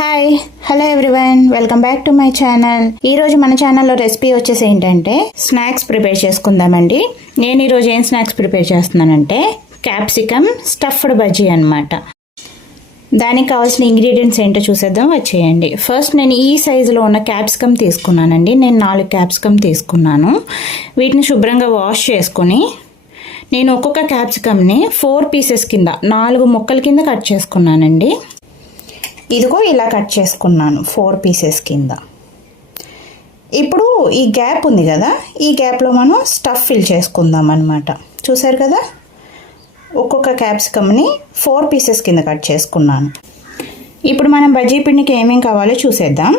Hi hello everyone, welcome back to my channel. ఈరోజు మన ఛానల్లో రెసిపీ వచ్చేసి ఏంటంటే స్నాక్స్ ప్రిపేర్ చేసుకుందామండి. నేను ఈరోజు ఏం స్నాక్స్ ప్రిపేర్ చేస్తున్నానంటే క్యాప్సికమ్ స్టఫ్డ్ బజ్జీ అనమాట. దానికి కావాల్సిన ఇంగ్రీడియంట్స్ ఏంటో చూసేద్దాం, వచ్చేయండి. ఫస్ట్ నేను ఈ సైజులో ఉన్న క్యాప్సికమ్ తీసుకున్నానండి. నేను 4 క్యాప్సికమ్ తీసుకున్నాను. వీటిని శుభ్రంగా వాష్ చేసుకొని నేను ఒక్కొక్క క్యాప్సికమ్ని 4 పీసెస్ కింద 4 ముక్కల కింద కట్ చేసుకున్నానండి. ఇదిగో ఇలా కట్ చేసుకున్నాను 4 పీసెస్ కింద. ఇప్పుడు ఈ గ్యాప్ ఉంది కదా, ఈ గ్యాప్లో మనం స్టఫ్ ఫిల్ చేసుకుందాం అనమాట. చూసారు కదా, ఒక్కొక్క క్యాప్సికమ్ని 4 పీసెస్ కింద కట్ చేసుకున్నాను. ఇప్పుడు మనం బజ్జీ పిండికి ఏమేమి కావాలో చూసేద్దాం.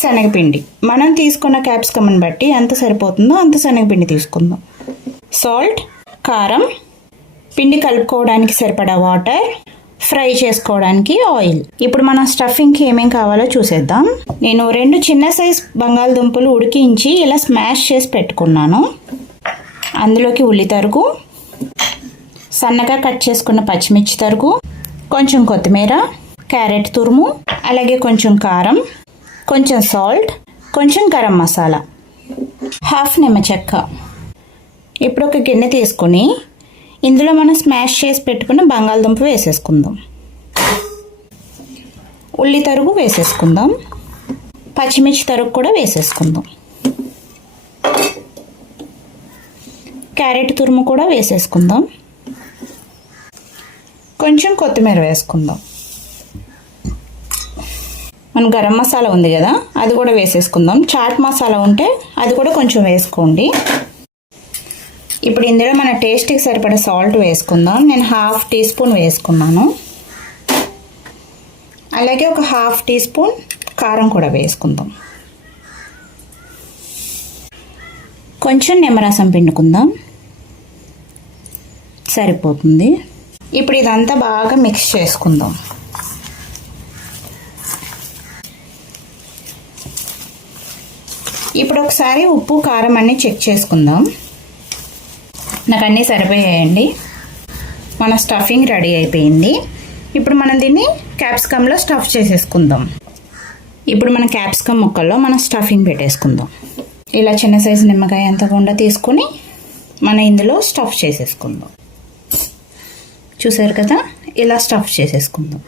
శనగపిండి, మనం తీసుకున్న క్యాప్సికమ్ని బట్టి ఎంత సరిపోతుందో అంత శనగపిండి తీసుకుందాం. సాల్ట్, కారం, పిండి కలుపుకోవడానికి సరిపడా వాటర్, ఫ్రై చేసుకోవడానికి ఆయిల్. ఇప్పుడు మనం స్టఫింగ్కి ఏమేం కావాలో చూసేద్దాం. నేను 2 చిన్న సైజ్ బంగాళదుంపలు ఉడికించి ఇలా స్మాష్ చేసి పెట్టుకున్నాను. అందులోకి ఉల్లి తరుగు, సన్నగా కట్ చేసుకున్న పచ్చిమిర్చి తరుగు, కొంచెం కొత్తిమీర, క్యారెట్ తురుము, అలాగే కొంచెం కారం, కొంచెం సాల్ట్, కొంచెం గరం మసాలా, హాఫ్ నిమ్మ చెక్క. ఇప్పుడు ఒక గిన్నె తీసుకుని ఇందులో మనం స్మాష్ చేసి పెట్టుకున్న బంగాళదుంప వేసేసుకుందాం. ఉల్లి తరుగు వేసేసుకుందాం. పచ్చిమిర్చి తరుగు కూడా వేసేసుకుందాం. క్యారెట్ తురుము కూడా వేసేసుకుందాం. కొంచెం కొత్తిమీర వేసుకుందాం. మన గరం మసాలా ఉంది కదా, అది కూడా వేసేసుకుందాం. చాట్ మసాలా ఉంటే అది కూడా కొంచెం వేసుకోండి. ఇప్పుడు ఇందులో మన టేస్ట్కి సరిపడా సాల్ట్ వేసుకుందాం. నేను 1/2 టీ స్పూన్ వేసుకున్నాను. అలాగే ఒక 1/2 టీ స్పూన్ కారం కూడా వేసుకుందాం. కొంచెం నిమ్మరసం పిండుకుందాం, సరిపోతుంది. ఇప్పుడు ఇదంతా బాగా మిక్స్ చేసుకుందాం. ఇప్పుడు ఒకసారి ఉప్పు కారం అన్నీ చెక్ చేసుకుందాం. నాకు అన్నీ సరిపోయాయండి. మన స్టఫింగ్ రెడీ అయిపోయింది. ఇప్పుడు మనం దీన్ని క్యాప్సికమ్లో స్టఫ్ చేసేసుకుందాం. ఇప్పుడు మన క్యాప్సికమ్ ముక్కల్లో మనం స్టఫింగ్ పెట్టేసుకుందాం. ఇలా చిన్న సైజు నిమ్మకాయ అంత గుండా తీసుకొని మనం ఇందులో స్టఫ్ చేసేసుకుందాం. చూసారు కదా, ఇలా స్టఫ్ చేసేసుకుందాం.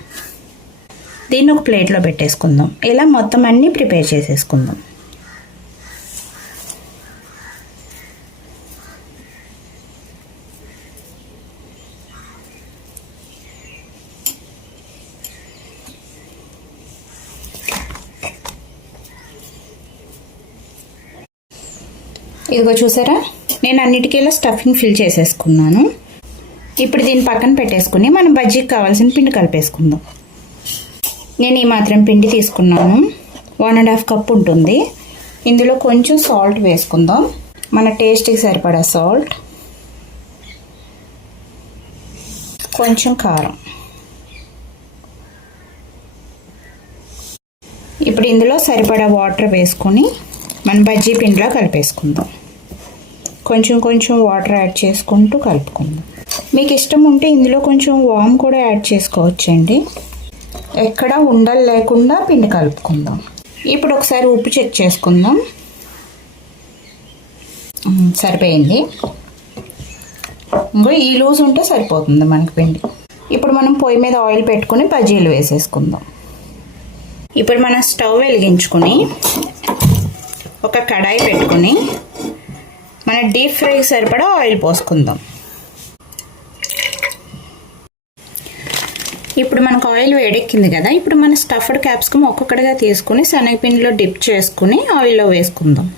దీన్ని ఒక ప్లేట్లో పెట్టేసుకుందాం. ఇలా మొత్తం అన్నీ ప్రిపేర్ చేసేసుకుందాం. ఇదిగో చూసారా, నేను అన్నిటికీ ఇలా స్టఫింగ్ ఫిల్ చేసేసుకున్నాను. ఇప్పుడు దీన్ని పక్కన పెట్టేసుకుని మనం బజ్జీకి కావాల్సిన పిండి కలిపేసుకుందాం. నేను ఈ మాత్రం పిండి తీసుకున్నాను. 1.5 కప్ ఉంటుంది. ఇందులో కొంచెం సాల్ట్ వేసుకుందాం. మన టేస్ట్కి సరిపడా సాల్ట్, కొంచెం కారం. ఇప్పుడు ఇందులో సరిపడా వాటర్ వేసుకొని మన బజ్జీ పిండిలా కలిపేసుకుందాం. కొంచెం కొంచెం వాటర్ యాడ్ చేసుకుంటూ కలుపుకుందాం. మీకు ఇష్టం ఉంటే ఇందులో కొంచెం వామ్ కూడా యాడ్ చేసుకోవచ్చండి. ఎక్కడ ఉండలు లేకుండా పిండి కలుపుకుందాం. ఇప్పుడు ఒకసారి ఉప్పు చెక్ చేసుకుందాం. సరిపోయింది. ఇంకో ఈ లూజ్ ఉంటే సరిపోతుంది మనకి పిండి. ఇప్పుడు మనం పొయ్యి మీద ఆయిల్ పెట్టుకుని బజ్జీలు వేసేసుకుందాం. ఇప్పుడు మనం స్టవ్ వెలిగించుకుని ఒక కడాయి పెట్టుకుని మన డీప్ ఫ్రైకి సరిపడా ఆయిల్ పోసుకుందాం. ఇప్పుడు మనకు ఆయిల్ వేడెక్కింది కదా, ఇప్పుడు మన స్టఫ్డ్ క్యాప్సికమ్ ఒక్కొక్కటిగా తీసుకుని శనగపిండిలో డిప్ చేసుకుని ఆయిల్లో వేసుకుందాం.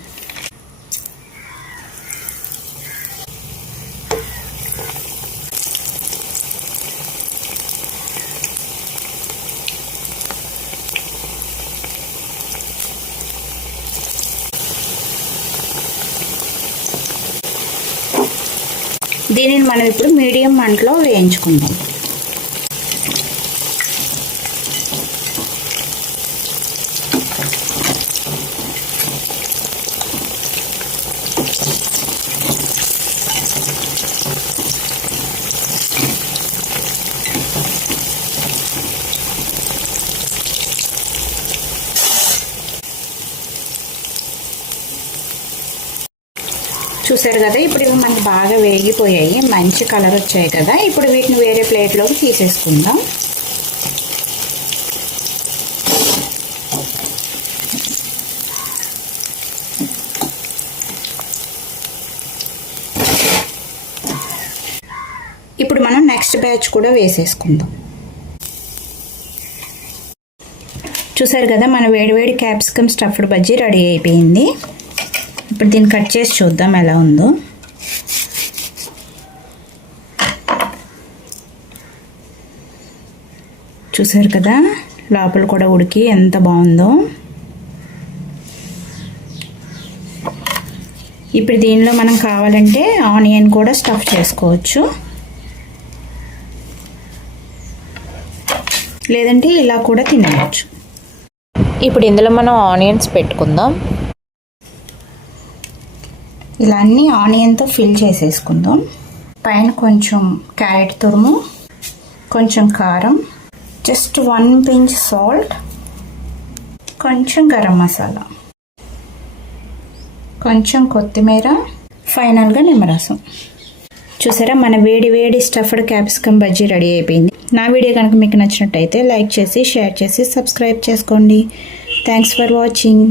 దీనిని మనం ఇప్పుడు మీడియం మంటలో వేయించుకుందాం. చూసారు కదా, ఇప్పుడు ఇవి మనకి బాగా వేగిపోయాయి, మంచి కలర్ వచ్చాయి కదా. ఇప్పుడు వీటిని వేరే ప్లేట్లోకి తీసేసుకుందాం. ఇప్పుడు మనం నెక్స్ట్ బ్యాచ్ కూడా వేసేసుకుందాం. చూసారు కదా, మన వేడివేడి క్యాప్సికమ్ స్టఫ్డ్ బజ్జీ రెడీ అయిపోయింది. ఇప్పుడు దీన్ని కట్ చేసి చూద్దాం ఎలా ఉందో. చూసారు కదా, లోపల కూడా ఉడికి ఎంత బాగుందో. ఇప్పుడు దీనిలో మనం కావాలంటే ఆనియన్ కూడా స్టఫ్ చేసుకోవచ్చు, లేదంటే ఇలా కూడా తినవచ్చు. ఇప్పుడు ఇందులో మనం ఆనియన్స్ పెట్టుకుందాం. ఇలా అన్ని ఆనియన్తో ఫిల్ చేసేసుకుందాం. పైన కొంచెం క్యారెట్ తురుము, కొంచెం కారం, జస్ట్ 1 pinch సాల్ట్, కొంచెం గరం మసాలా, కొంచెం కొత్తిమీర, ఫైనల్గా నిమ్మరసం. చూసారా, మన వేడి వేడి స్టఫ్డ్ క్యాప్సికమ్ బజ్జీ రెడీ అయిపోయింది. నా వీడియో కనుక మీకు నచ్చినట్టయితే లైక్ చేసి, షేర్ చేసి, సబ్స్క్రైబ్ చేసుకోండి. Thanks for watching.